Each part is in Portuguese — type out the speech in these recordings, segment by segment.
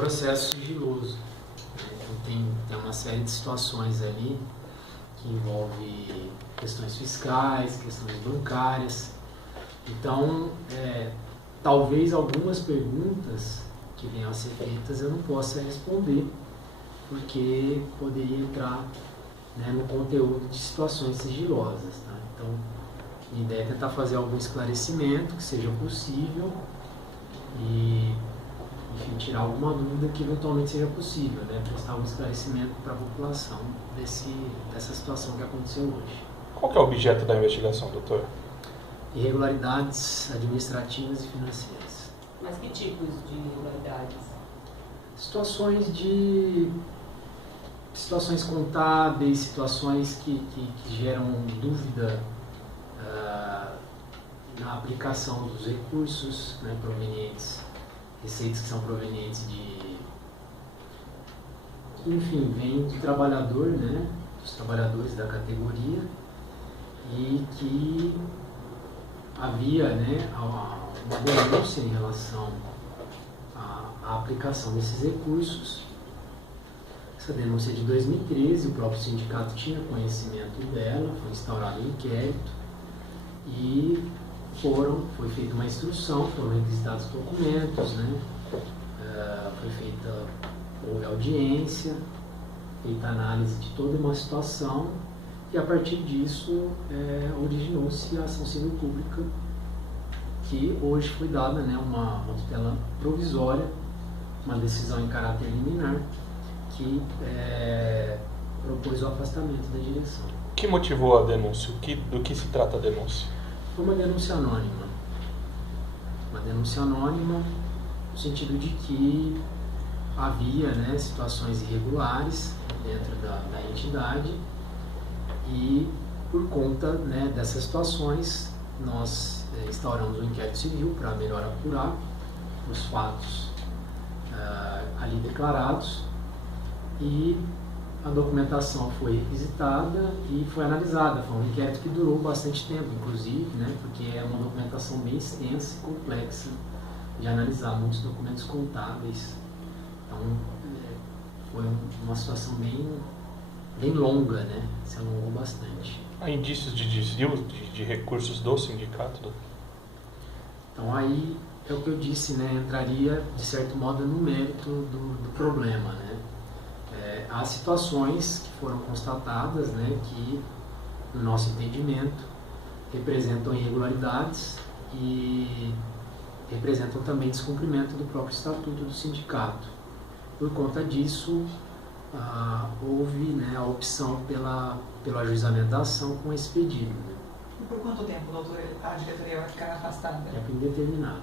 processo sigiloso. Então tem uma série de situações ali que envolve questões fiscais, questões bancárias. Então, talvez algumas perguntas que venham a ser feitas eu não possa responder, porque poderia entrar, né, no conteúdo de situações sigilosas. Tá? Então, a ideia é tentar fazer algum esclarecimento que seja possível e, enfim, tirar alguma dúvida que eventualmente seja possível, né? Prestar um esclarecimento para a população dessa situação que aconteceu hoje. Qual que é o objeto da investigação, doutor? Irregularidades administrativas e financeiras. Mas que tipos de irregularidades? Situações contábeis, situações que geram dúvida na aplicação dos recursos, né, provenientes, receitas que são provenientes enfim, vem do trabalhador, né, dos trabalhadores da categoria, e que havia, né, uma denúncia em relação à aplicação desses recursos. Essa denúncia é de 2013, o próprio sindicato tinha conhecimento dela, foi instaurado um inquérito e foi feita uma instrução, foram requisitados documentos, né? Houve audiência, feita análise de toda uma situação e a partir disso originou-se a ação civil pública, que hoje foi dada, né, uma tutela provisória, uma decisão em caráter liminar, que propôs o afastamento da direção. O que motivou a denúncia? Do que se trata a denúncia? Foi uma denúncia anônima. Uma denúncia anônima no sentido de que havia, né, situações irregulares dentro da entidade e, por conta, né, dessas situações, nós instauramos um inquérito civil para melhor apurar os fatos ali declarados e a documentação foi requisitada e foi analisada. Foi um inquérito que durou bastante tempo, inclusive, né, porque é uma documentação bem extensa e complexa de analisar, muitos documentos contábeis. Então, foi uma situação bem longa, né, se alongou bastante. Há indícios de desvio de recursos do sindicato? Então, aí é o que eu disse, né, entraria, de certo modo, no mérito do problema, né. Há situações que foram constatadas, né, que, no nosso entendimento, representam irregularidades e representam também descumprimento do próprio estatuto do sindicato. Por conta disso, houve, né, a opção pelo ajuizamento da ação com esse pedido. Né? E por quanto tempo, doutor, a diretoria vai ficar afastada? É indeterminado.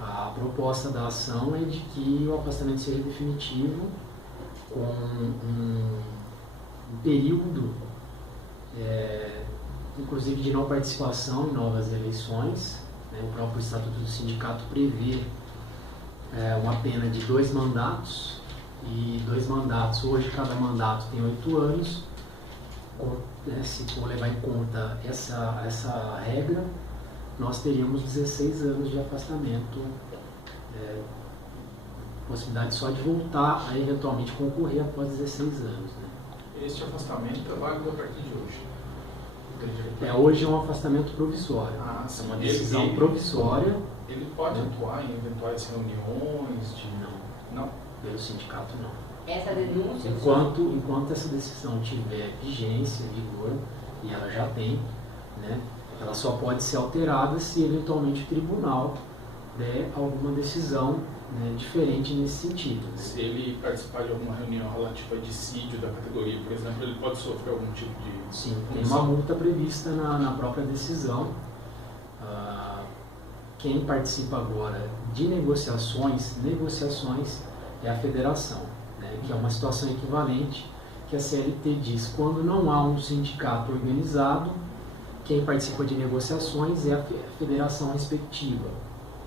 A proposta da ação é de que o afastamento seja definitivo, com um período, inclusive de não participação em novas eleições. Né? O próprio estatuto do sindicato prevê uma pena de 2 mandatos, e 2 mandatos, hoje cada mandato tem 8 anos, se for levar em conta essa regra, nós teríamos 16 anos de afastamento, possibilidade só de voltar a eventualmente concorrer após 16 anos. Né? Este afastamento é válido a partir de hoje? Hoje é um afastamento provisório. Sim. É uma decisão provisória. Ele pode atuar em eventuais reuniões? Não. Pelo sindicato, não. Essa denúncia... Enquanto essa decisão tiver vigência, vigor, e ela já tem, né, ela só pode ser alterada se eventualmente o tribunal der alguma decisão, né, diferente nesse sentido. Né? Se ele participar de alguma reunião relativa a dissídio da categoria, por exemplo, ele pode sofrer algum tipo de... Sim, tem uma multa prevista na própria decisão. Quem participa agora de negociações é a federação, né, que é uma situação equivalente que a CLT diz: quando não há um sindicato organizado, quem participa de negociações é a federação respectiva,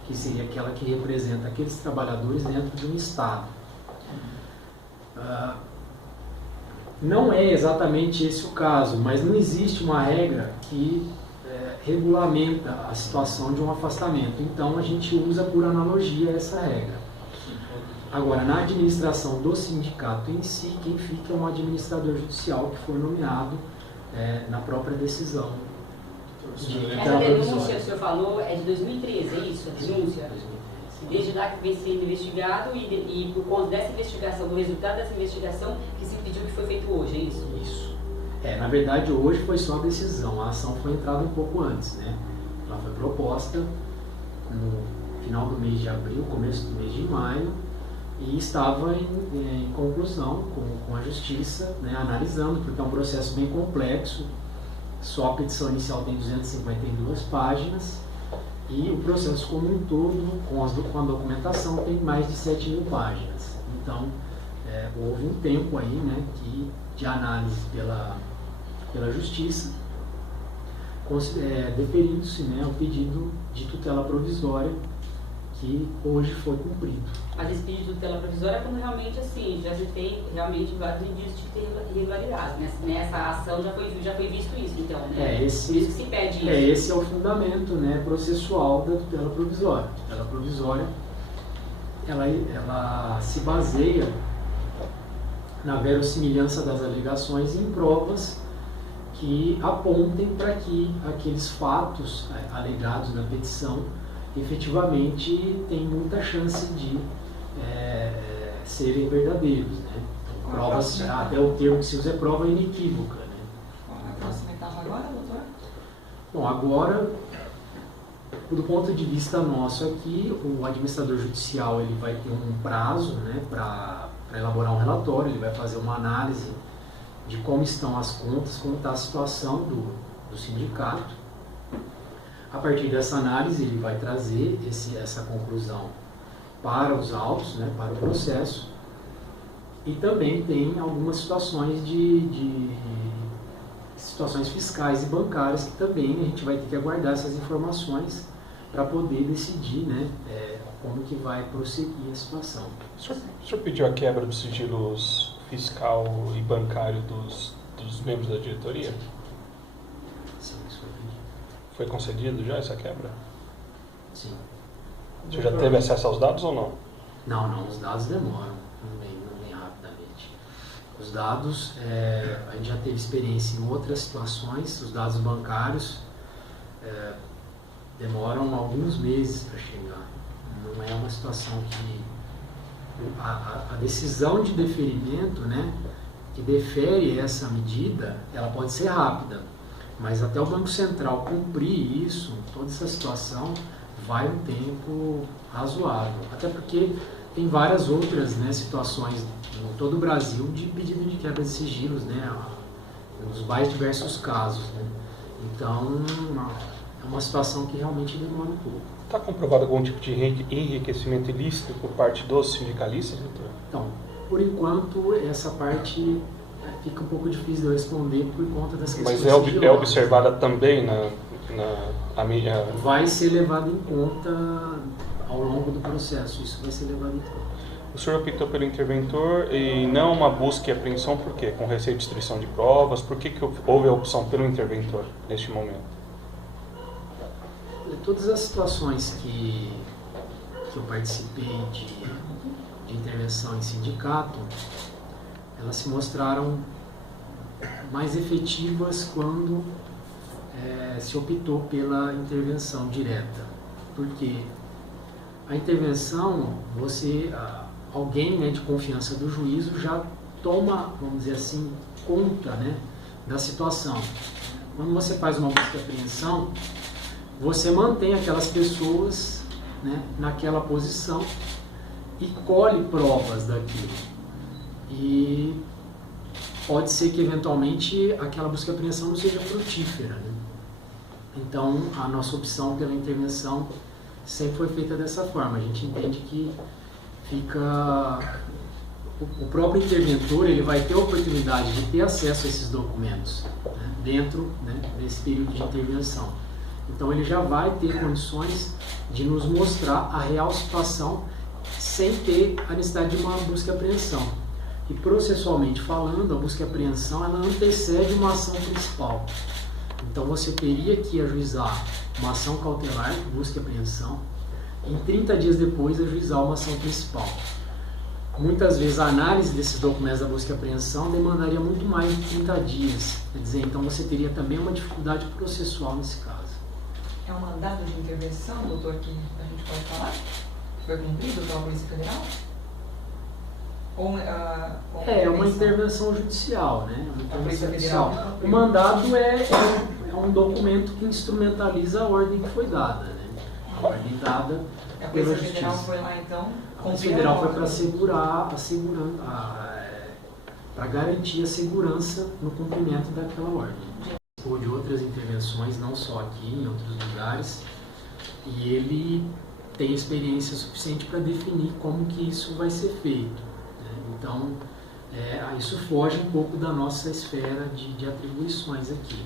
que seria aquela que representa aqueles trabalhadores dentro de um Estado. Não é exatamente esse o caso, mas não existe uma regra que regulamenta a situação de um afastamento. Então, a gente usa por analogia essa regra. Agora, na administração do sindicato em si, quem fica é um administrador judicial que foi nomeado na própria decisão. Essa denúncia que o senhor falou é de 2013, é isso? A denúncia? Desde lá que vem sendo investigado e por conta dessa investigação, do resultado dessa investigação, que se pediu que foi feito hoje, é isso? Isso. Na verdade, hoje foi só a decisão. A ação foi entrada um pouco antes, né? Ela foi proposta no final do mês de abril, começo do mês de maio, e estava em conclusão com a Justiça, né, analisando, porque é um processo bem complexo. Só a petição inicial tem 252 páginas e o processo como um todo, com a documentação, tem mais de 7.000 páginas. Então, houve um tempo aí, né, de análise pela Justiça, deferindo-se, né, o pedido de tutela provisória que hoje foi cumprido. Mas esse pedido de tutela provisória é quando realmente, assim, já se tem realmente vários indícios de ter irregularidade. Nessa ação já foi visto isso, então, né? Por isso que se pede isso. Esse é o fundamento, né, processual da tutela provisória. A tutela provisória, ela se baseia na verossimilhança das alegações em provas que apontem para que aqueles fatos alegados na petição efetivamente tem muita chance de serem verdadeiros, né? Então, provas, até o termo que se usa é prova inequívoca, né? A próxima etapa agora, doutor? Bom, agora, do ponto de vista nosso aqui, o administrador judicial ele vai ter um prazo, né, para elaborar um relatório, ele vai fazer uma análise de como estão as contas, como está a situação do sindicato. A partir dessa análise, ele vai trazer essa conclusão para os autos, né, para o processo, e também tem algumas situações situações fiscais e bancárias que também a gente vai ter que aguardar essas informações para poder decidir, né, como que vai prosseguir a situação. O senhor pediu a quebra dos sigilos fiscal e bancário dos membros da diretoria? Sim, isso foi pedido. Foi concedido já essa quebra? Sim. O senhor já teve acesso aos dados ou não? Não, os dados demoram, não vem rapidamente. Os dados, a gente já teve experiência em outras situações, os dados bancários demoram alguns meses para chegar. Não é uma situação que a decisão de deferimento, né, que defere essa medida, ela pode ser rápida, mas até o Banco Central cumprir isso, toda essa situação, vai um tempo razoável. Até porque tem várias outras, né, situações em todo o Brasil de pedido de quebra de sigilos, né, nos mais diversos casos, né. Então, é uma situação que realmente demora um pouco. Está comprovado algum tipo de enriquecimento ilícito por parte dos sindicalistas, doutor? Então, por enquanto, essa parte fica um pouco difícil de eu responder por conta das questões. Mas é observada também na mídia? Vai ser levado em conta ao longo do processo, isso vai ser levado em conta. O senhor optou pelo interventor e não uma busca e apreensão, por quê? Com receio de destruição de provas, por que houve a opção pelo interventor neste momento? Todas as situações que eu participei de intervenção em sindicato, elas se mostraram mais efetivas quando se optou pela intervenção direta. Porque a intervenção, alguém, né, de confiança do juízo já toma, vamos dizer assim, conta, né, da situação. Quando você faz uma busca e apreensão, você mantém aquelas pessoas, né, naquela posição e colhe provas daquilo. E pode ser que eventualmente aquela busca e apreensão não seja frutífera, né? Então a nossa opção pela intervenção sempre foi feita dessa forma. A gente entende que o próprio interventor ele vai ter a oportunidade de ter acesso a esses documentos, né, dentro, né, desse período de intervenção. Então ele já vai ter condições de nos mostrar a real situação sem ter a necessidade de uma busca e apreensão. E processualmente falando, a busca e apreensão ela antecede uma ação principal. Então você teria que ajuizar uma ação cautelar, busca e apreensão, e 30 dias depois ajuizar uma ação principal. muitas vezes a análise desses documentos da busca e apreensão demandaria muito mais de 30 dias. Quer dizer, então você teria também uma dificuldade processual nesse caso. É um mandado de intervenção, doutor, que a gente pode falar? Foi cumprido pela Polícia Federal? É uma intervenção judicial, né? Uma A Polícia intervenção Federal judicial. não O mandado é um documento que instrumentaliza a ordem que foi dada, né? A ordem dada A pela Polícia Federal Justiça. foi lá, então, A Polícia cumprir Federal a foi norma. para garantir a segurança no cumprimento daquela ordem. Ou de outras intervenções, não só aqui, em outros lugares, e ele tem experiência suficiente para definir como que isso vai ser feito, né? Então, isso foge um pouco da nossa esfera de atribuições aqui.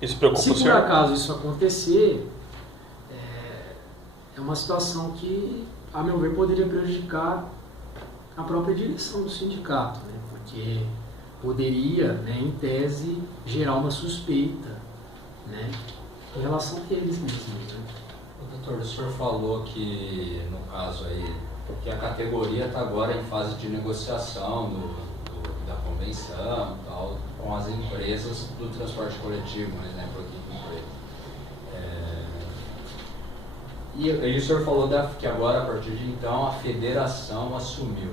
Isso preocupa Se o por senhor? acaso isso acontecer, é uma situação que, a meu ver, poderia prejudicar a própria direção do sindicato, né? Porque poderia, né, em tese, gerar uma suspeita, né, em relação a eles mesmos. Né? Doutor, o senhor falou que, no caso aí, que a categoria está agora em fase de negociação da convenção e tal, com as empresas do transporte coletivo, um exemplo aqui de empresa. E o senhor falou que agora, a partir de então, a federação assumiu.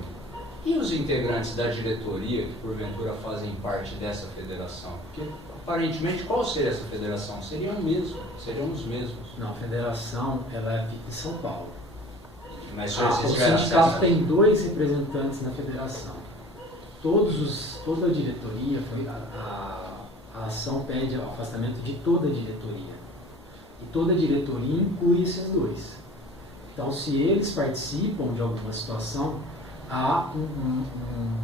E os integrantes da diretoria, que porventura fazem parte dessa federação? Porque, aparentemente, qual seria essa federação? Seriam os mesmos. Não, a federação, ela fica em São Paulo. Mas O se tiver sindicato acesso... tem 2 representantes na federação. Toda a diretoria, a ação pede o afastamento de toda a diretoria. E toda a diretoria inclui esses 2. Então, se eles participam de alguma situação, há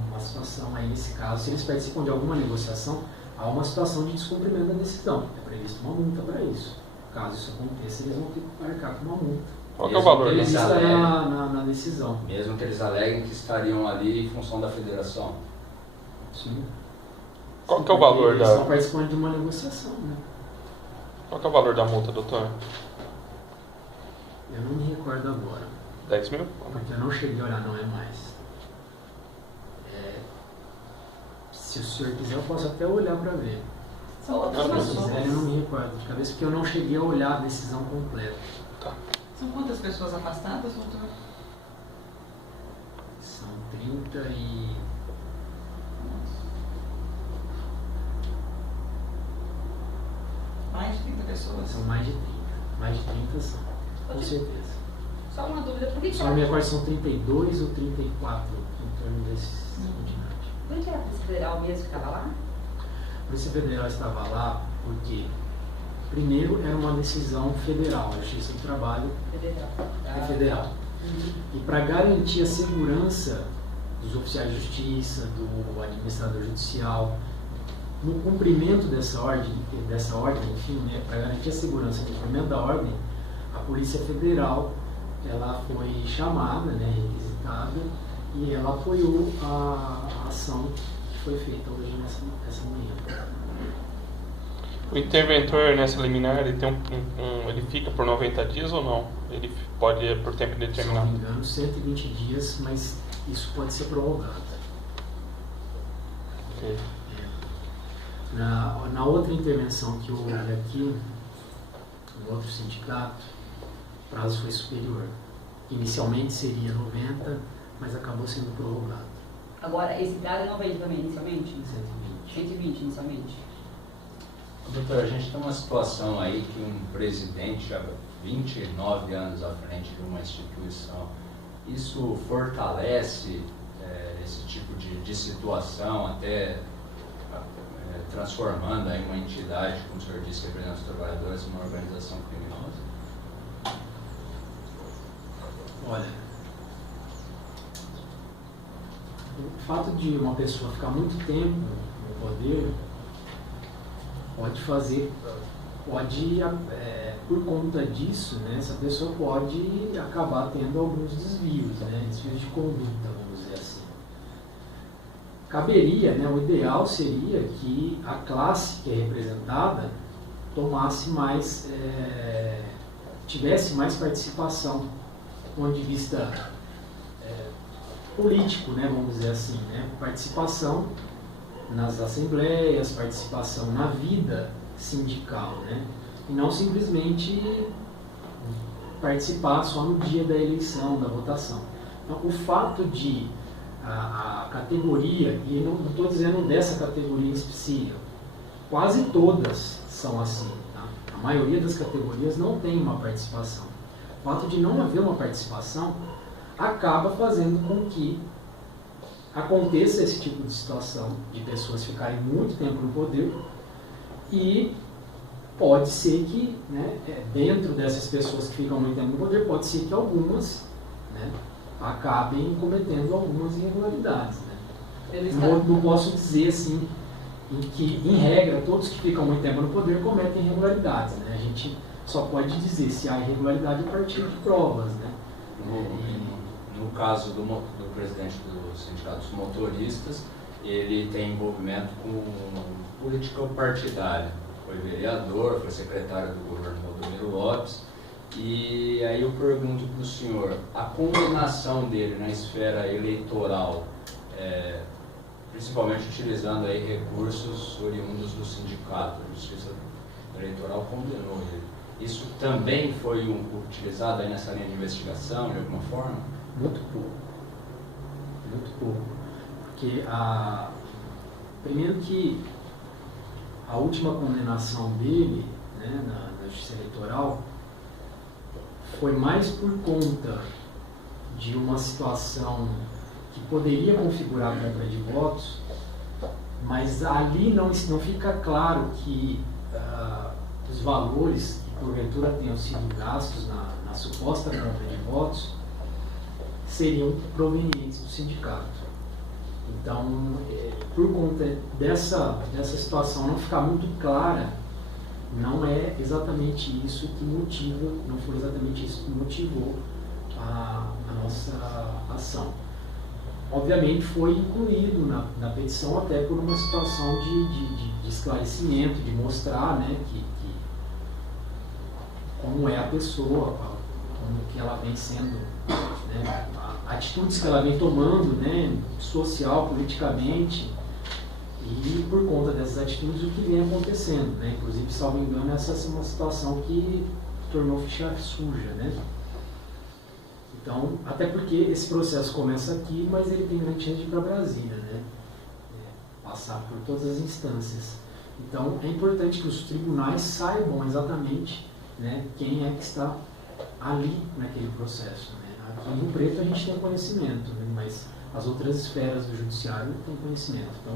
uma situação aí nesse caso, se eles participam de alguma negociação, há uma situação de descumprimento da decisão. É previsto uma multa para isso. Caso isso aconteça, eles vão ter que arcar com uma multa. Qual que é o valor? Eles Isso alegam. na decisão. Mesmo que eles aleguem que estariam ali em função da federação. Sim. Qual que é o valor Eles da... estão participando de uma negociação, né? Qual que é o valor da multa, doutor? Eu não me recordo agora, 10 mil? porque eu não cheguei a olhar, não é mais. Se o senhor quiser, eu posso até olhar para ver. São outras Não, Se pessoas. quiser, eu não me recordo de cabeça, porque eu não cheguei a olhar a decisão completa. Tá. São quantas pessoas afastadas, doutor? São 30 e... Mais de 30 pessoas. São mais de 30. Mais de 30 são, com certeza. Só uma dúvida, por que Só não me recordo se são 32 ou 34 em torno desse quantidade. Por que a Polícia Federal mesmo ficava lá? A Polícia Federal estava lá porque, primeiro, era uma decisão federal, a Justiça do Trabalho Federal. é federal. E para garantir a segurança dos oficiais de justiça, do administrador judicial, no cumprimento dessa ordem, enfim, né, para garantir a segurança no cumprimento da ordem, a Polícia Federal ela foi chamada, né, requisitada, e ela apoiou a ação que foi feita hoje nessa manhã. O interventor nessa liminar, ele tem ele fica por 90 dias ou não? Ele pode ir por tempo Se não indeterminado? me engano, 120 dias, mas isso pode ser prorrogado. Ok. Na outra intervenção que houve aqui, no outro sindicato, o prazo foi superior. Inicialmente seria 90, mas acabou sendo prorrogado. Agora, esse prazo não veio também inicialmente? 120. 120 inicialmente. Doutor, a gente tem uma situação aí que um presidente há 29 anos à frente de uma instituição, isso fortalece esse tipo de situação, até transformando aí uma entidade, como o senhor disse, representando os trabalhadores, numa organização criminosa? Olha, o fato de uma pessoa ficar muito tempo no poder por conta disso, né, essa pessoa pode acabar tendo alguns desvios, né, desvios de conduta, vamos dizer assim. Caberia, né, o ideal seria que a classe que é representada tomasse mais, tivesse mais participação, do ponto de vista político, né, vamos dizer assim, né, participação nas assembleias, participação na vida sindical, né, e não simplesmente participar só no dia da eleição, da votação. Então, o fato de a categoria, e não estou dizendo dessa categoria específica, quase todas são assim, tá? A maioria das categorias não tem uma participação. O fato de não haver uma participação acaba fazendo com que aconteça esse tipo de situação, de pessoas ficarem muito tempo no poder, e pode ser que, né, dentro dessas pessoas que ficam muito tempo no poder, pode ser que algumas, né, acabem cometendo algumas irregularidades. Né? Não posso dizer assim, em regra, todos que ficam muito tempo no poder cometem irregularidades. Né? A gente só pode dizer se há irregularidade a partir de provas. Né? No caso do presidente do Sindicato dos Motoristas, ele tem envolvimento com política partidária. Foi vereador, foi secretário do governo Valdomiro Lopes. E aí eu pergunto para o senhor, a condenação dele na esfera eleitoral, principalmente utilizando aí recursos oriundos do sindicato, a Justiça Eleitoral condenou ele. Isso também foi utilizado aí nessa linha de investigação, de alguma forma? Muito pouco. Muito pouco. Porque, primeiro que a última condenação dele, né, na Justiça Eleitoral, foi mais por conta de uma situação que poderia configurar a compra de votos, mas ali não fica claro que os valores que porventura tenham sido gastos na suposta compra de votos seriam provenientes do sindicato. Então, por conta dessa situação não ficar muito clara, não é exatamente isso que motiva, não foi exatamente isso que motivou a nossa ação. Obviamente foi incluído na petição até por uma situação de esclarecimento, de mostrar, né, como é a pessoa, como que ela vem sendo, né, atitudes que ela vem tomando, né, social, politicamente, e por conta dessas atitudes o que vem acontecendo, né? Inclusive, salvo engano, essa é uma situação que tornou ficha suja, né? Então, até porque esse processo começa aqui, mas ele tem grande chance de ir para Brasília, né? Passar por todas as instâncias. Então, é importante que os tribunais saibam exatamente, né, quem é que está ali naquele processo, né? Aqui em Rio Preto a gente tem conhecimento, né? Mas as outras esferas do judiciário não têm conhecimento. Então,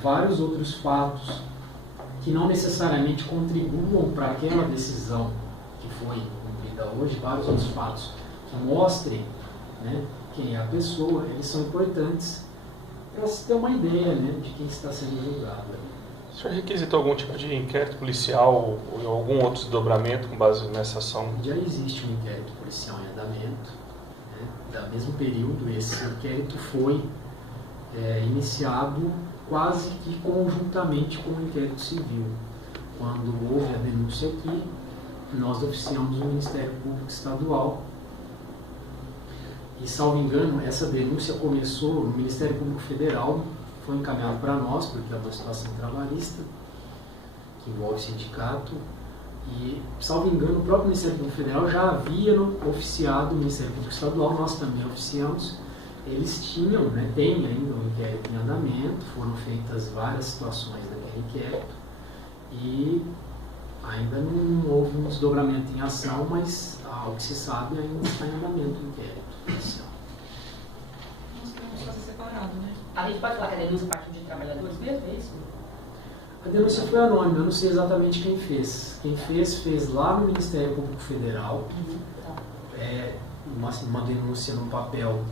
vários outros fatos que não necessariamente contribuam para aquela decisão que foi cumprida hoje, vários outros fatos que mostrem, né, quem é a pessoa, eles são importantes para se ter uma ideia, né, de quem está sendo julgado. O senhor requisitou algum tipo de inquérito policial ou algum outro desdobramento com base nessa ação? Já existe um inquérito policial em andamento, né, da mesmo período. Esse inquérito foi iniciado quase que conjuntamente com o inquérito civil. Quando houve a denúncia aqui, nós oficiamos o Ministério Público Estadual. E, salvo engano, essa denúncia começou no Ministério Público Federal, foi encaminhado para nós, porque é uma situação trabalhista, que envolve sindicato. E, salvo engano, o próprio Ministério Público Federal já havia oficiado o Ministério Público Estadual, nós também oficiamos. Eles tinham, né, tem ainda um inquérito em andamento, foram feitas várias situações naquele inquérito e ainda não houve um desdobramento em ação, mas, ao que se sabe, ainda está em andamento o inquérito policial. Nós queremos fazer separado, né? A gente pode falar que a denúncia partiu de trabalhadores mesmo, é isso? A denúncia foi anônima, eu não sei exatamente quem fez. Quem fez lá no Ministério Público Federal. Uma denúncia no papel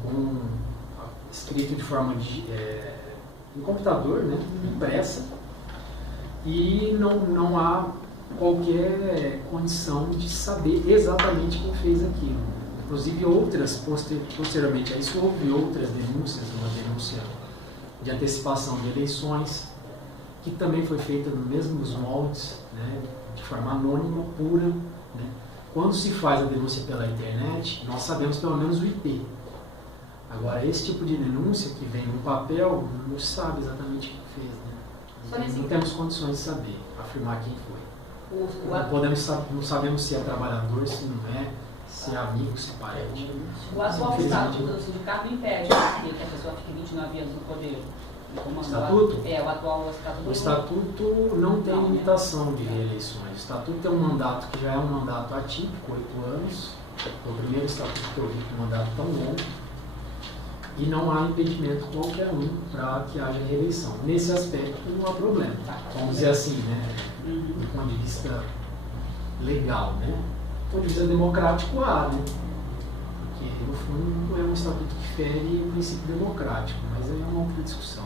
escrito de forma em computador, né, impressa, e não há qualquer condição de saber exatamente quem fez aquilo. Inclusive outras, posteriormente a isso, houve outras denúncias, uma denúncia de antecipação de eleições, que também foi feita nos mesmos moldes, né, de forma anônima, pura, né. Quando se faz a denúncia pela internet, nós sabemos pelo menos o IP. Agora, esse tipo de denúncia que vem no papel, não se sabe exatamente o que fez, né? Não temos condições de saber, afirmar quem foi. Não sabemos se é trabalhador, se não é, se é amigo, se é parente. O atual estatuto do sindicato impede que a pessoa fique 29 anos no poder. O estatuto? O atual estatuto. O estatuto não tem limitação de reeleições. O estatuto é um mandato que já é um mandato atípico, 8 anos. Foi o primeiro estatuto que eu vi com um mandato tão longo. E não há impedimento qualquer um para que haja reeleição. Nesse aspecto não há problema. Vamos dizer assim, né? Do ponto de vista legal, né? Do ponto de vista democrático há, né? Porque no fundo é um estatuto que fere o princípio democrático, mas aí é uma outra discussão.